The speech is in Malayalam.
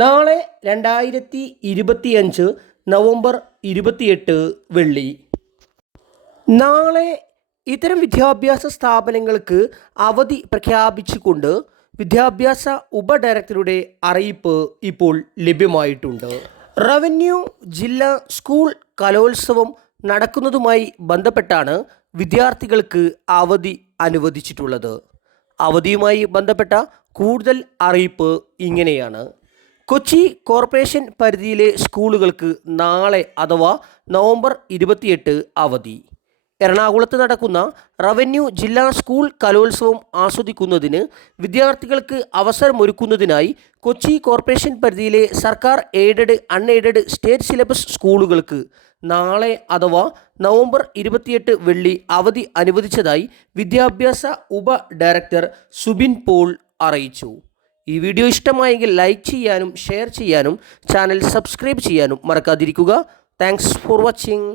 നാളെ രണ്ടായിരത്തി ഇരുപത്തിയഞ്ച് നവംബർ ഇരുപത്തിയെട്ട് വെള്ളി. നാളെ ഇത്തരം വിദ്യാഭ്യാസ സ്ഥാപനങ്ങൾക്ക് അവധി പ്രഖ്യാപിച്ചുകൊണ്ട് വിദ്യാഭ്യാസ ഉപഡയറക്ടറുടെ അറിയിപ്പ് ഇപ്പോൾ ലഭ്യമായിട്ടുണ്ട്. റവന്യൂ ജില്ലാ സ്കൂൾ കലോത്സവം നടക്കുന്നതുമായി ബന്ധപ്പെട്ടാണ് വിദ്യാർത്ഥികൾക്ക് അവധി അനുവദിച്ചിട്ടുള്ളത്. അവധിയുമായി ബന്ധപ്പെട്ട കൂടുതൽ അറിയിപ്പ് ഇങ്ങനെയാണ്. കൊച്ചി കോർപ്പറേഷൻ പരിധിയിലെ സ്കൂളുകൾക്ക് നാളെ അഥവാ നവംബർ ഇരുപത്തിയെട്ട് അവധി. എറണാകുളത്ത് നടക്കുന്ന റവന്യൂ ജില്ലാ സ്കൂൾ കലോത്സവം ആസ്വദിക്കുന്നതിന് വിദ്യാർത്ഥികൾക്ക് അവസരമൊരുക്കുന്നതിനായി കൊച്ചി കോർപ്പറേഷൻ പരിധിയിലെ സർക്കാർ എയ്ഡഡ് അൺഎയ്ഡഡ് സ്റ്റേറ്റ് സിലബസ് സ്കൂളുകൾക്ക് നാളെ അഥവാ നവംബർ ഇരുപത്തിയെട്ട് വെള്ളി അവധി അനുവദിച്ചതായി വിദ്യാഭ്യാസ ഉപ ഡയറക്ടർ സുബിൻ പോൾ അറിയിച്ചു. ഈ വീഡിയോ ഇഷ്ടമായെങ്കിൽ ലൈക്ക് ചെയ്യാനും ഷെയർ ചെയ്യാനും ചാനൽ സബ്സ്ക്രൈബ് ചെയ്യാനും മറക്കാതിരിക്കുക. Thanks for watching